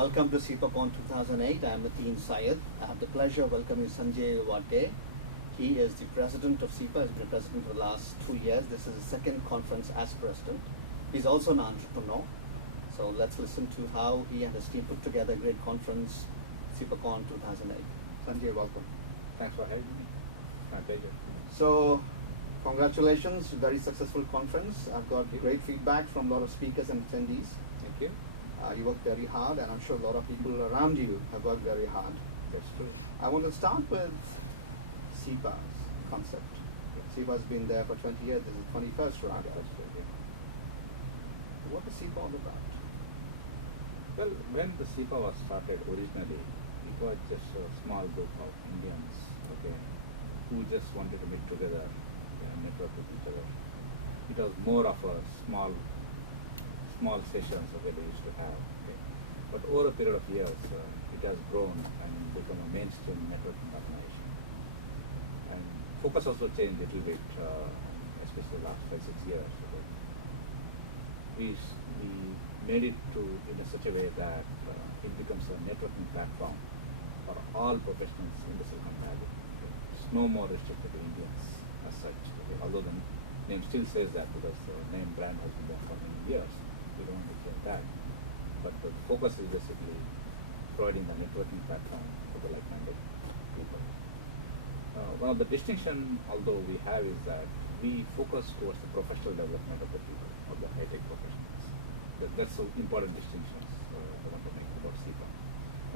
welcome to SIPAcon 2008. I am Mateen Syed. I have the pleasure of welcoming Sanjay Wadge. He is the president of SIPA, has been president for the last 2 years. This is his second conference as president. He's also an entrepreneur. So let's listen to how he and his team put together a great conference, SIPAcon 2008. Sanjay, welcome. Thanks for having me. My pleasure. So, congratulations, very successful conference. I've got great feedback from a lot of speakers and attendees. Thank you. You worked very hard, and I'm sure a lot of people around you have worked very hard. That's true. I want to start with SIPA's concept. SIPA's been there for 20 years. This is the 21st round. That's true. Yeah. What is SIPA all about? Well, when the SIPA was started originally, it was just a small group of Indians, okay, who just wanted to meet together and network with each other. It was more of a small sessions that they used to have. Okay. But over a period of years, it has grown and become a mainstream networking organization. And focus also changed a little bit, especially the last 5-6 years. Okay. We made it in such a way that it becomes a networking platform for all professionals in the Silicon Valley. Okay. It's no more restricted to Indians as such. Okay. Although the name still says that because the name brand has been there for many years. We don't want to change that. But the focus is basically providing the networking platform for the like-minded people. One of the distinction, although we have, is that we focus towards the professional development of the people, of the high-tech professionals. That's an important distinction I want to make about SIPA.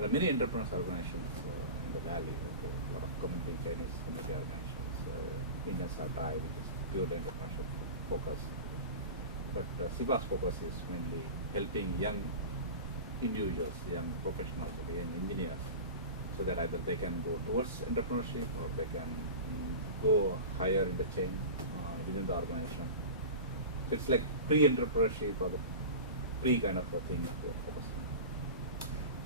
There are many entrepreneurs organizations in the valley, a lot of community fairness community organizations, Indian SIPA, which is pure entrepreneurship focus. But SIPA's focus is mainly helping young individuals, young professionals, young engineers, so that either they can go towards entrepreneurship or they can go higher in the chain within the organization. It's like pre-entrepreneurship or the pre-kind of a thing we are focusing on.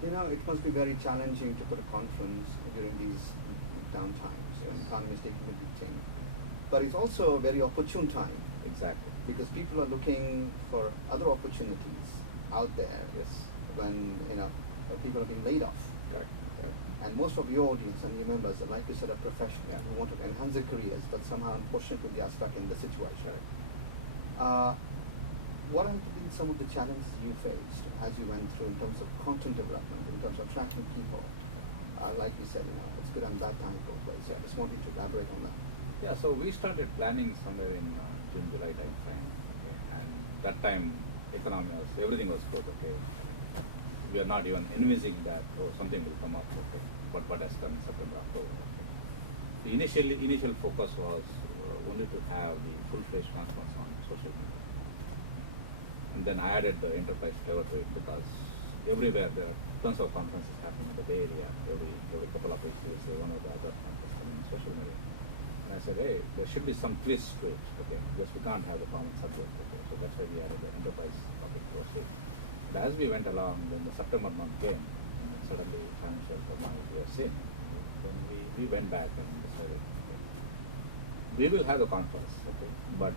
You know, it must be very challenging to put a conference during these down times. Yes. The economy is taking a big change. But it's also a very opportune time. Exactly. Because people are looking for other opportunities out there. Yes. When people are being laid off. Correct. Okay. And most of your audience and your members are, like you said, are professionals Yeah. who want to enhance their careers, but somehow unfortunately they are stuck in the situation. What have been some of the challenges you faced as you went through in terms of content development, in terms of attracting people? Like you said, it's good and bad time both ways. I just wanted to elaborate on that. Yeah, so we started planning somewhere in June, July time frame, okay, and that time economy was, everything was good, okay. We are not even envisaging that, something will come up, okay, but what has come in September, October. Okay. The initial focus was only to have the full-fledged conference on social media. And then I added the enterprise flavor to it because everywhere there are tons of conferences happening in the Bay Area. Every couple of weeks, there's one or the other conference coming in social media. And I said, hey, there should be some twist to it, okay, because we can't have the common subject, okay. So that's why we added the enterprise topic to it. But as we went along, when the September month came, and suddenly financial turmoil was in, then we went back and decided, okay, we will have the conference, okay, but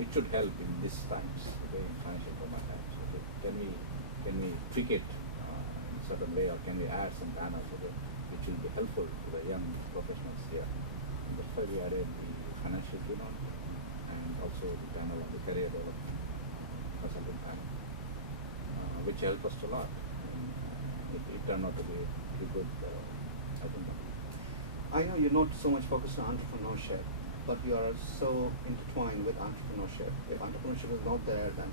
it should help in these times, okay, in financial turmoil times. Okay. Can we tweak it in a certain way, or can we add some banners, okay, which will be helpful to the young professionals here? And that's why we added the financial keynote and also the panel on the career development consulting panel, which helped us a lot. And it turned out to be a good, I think. I know you're not so much focused on entrepreneurship, but you are so intertwined with entrepreneurship. If entrepreneurship is not there, then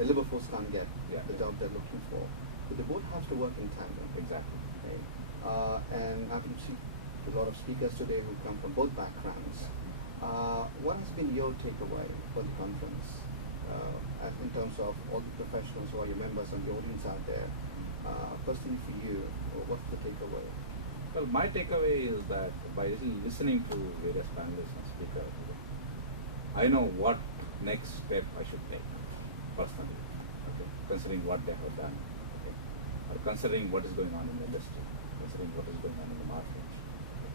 deliverables can't get the job they're looking for. But they both have to work in tandem. Exactly. Okay? And I've been speaking to a lot of speakers today who come from both backgrounds. What has been your takeaway for the conference in terms of all the professionals who are your members and the audience out there? Personally for you, what's the takeaway? Well, my takeaway is that by listening to various panelists and speakers, I know what next step I should take personally, okay, considering what they have done, okay, or considering what is going on in the industry, considering what is going on in the market. Okay.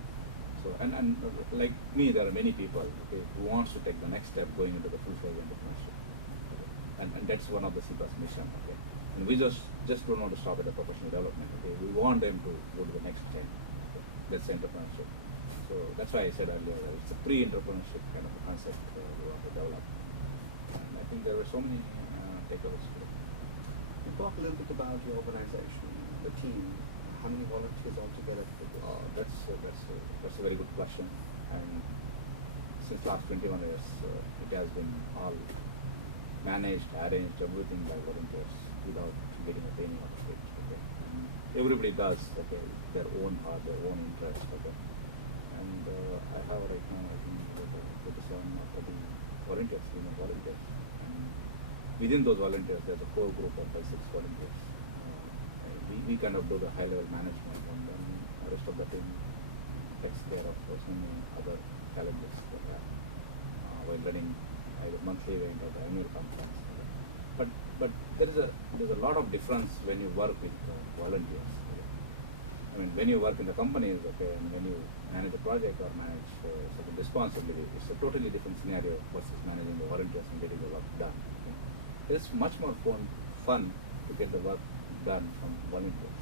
So, and like me, there are many people, okay, who wants to take the next step going into the full-fledged entrepreneurship. Okay. And that's one of the SIPA's mission. Okay. And we just don't want to stop at the professional development. Okay? We want them to go to the next 10. Okay? That's entrepreneurship. So that's why I said earlier that it's a pre-entrepreneurship kind of a concept we want to develop. And I think there were so many takeaways today. You talk a little bit about your organization, the team. How many volunteers altogether for this? That's a very good question. And since last 21 years, it has been all managed, arranged, everything by volunteers without getting a penny out of it. Okay? And everybody does their own part, their own interest. Okay? And I have right now, I think, 37 or 30 volunteers, volunteers. And within those volunteers, there's a core group of 5-6 volunteers. We kind of do the high-level management, and then the rest of the team takes care of so many other challenges that we have while running either monthly event or the annual conference. But there's a lot of difference when you work with volunteers. I mean, when you work in the companies, and when you manage a project or manage certain responsibility, it's a totally different scenario versus managing the volunteers and getting the work done. Okay? It's much more fun to get the work done from volunteers.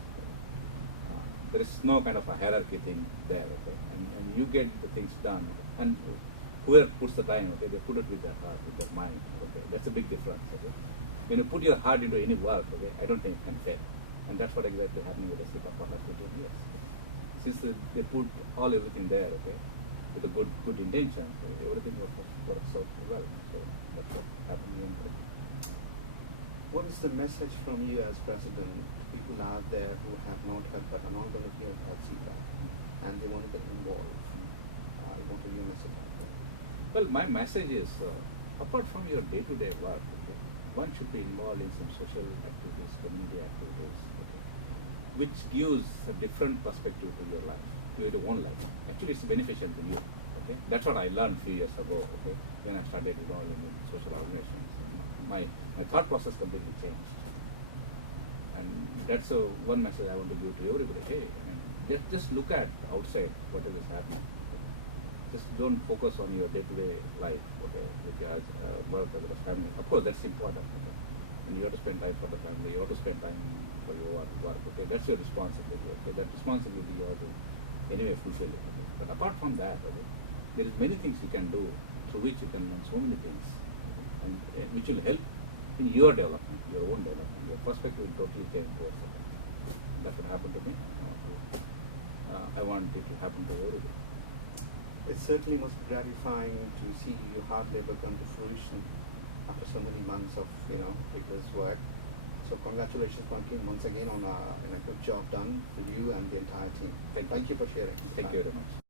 There is no kind of a hierarchy thing there, and you get the things done, and whoever puts the time, they put it with their heart, with their mind. That's a big difference. When you put your heart into any work, I don't think it can fail, and that's what exactly happening with the SIPA for last 15 years. Since they put everything there, with a good intention, everything works out well. So that's what happening. What is the message from you as president to people out there who have not heard but are not going to hear about SIPA and they want to get involved? What will your message be? Well, my message is, apart from your day-to-day work, one should be involved in some social activities, community activities, which gives a different perspective to your life, to your own life. Actually, it's beneficial to you. That's what I learned a few years ago. When I started involving in social organizations. My thought process completely changed, and that's one message I want to give to everybody. Hey, just look at outside whatever is happening. Just don't focus on your day-to-day life, which has work as well as family. Of course, that's important. And you have to spend time for the family. You have to spend time for your work. That's your responsibility. That responsibility you have to anyway fulfill it. But apart from that, there is many things you can do through which you can learn so many things. And which will help in your development, your own development. Your perspective will totally change towards it. That will happen to me. I want it to happen to everybody. It certainly must be gratifying to see your hard labor come to fruition after so many months of rigorous work. So congratulations, Punkin, once again on a good job done for you and the entire team. Thank you for sharing. Thank you very much.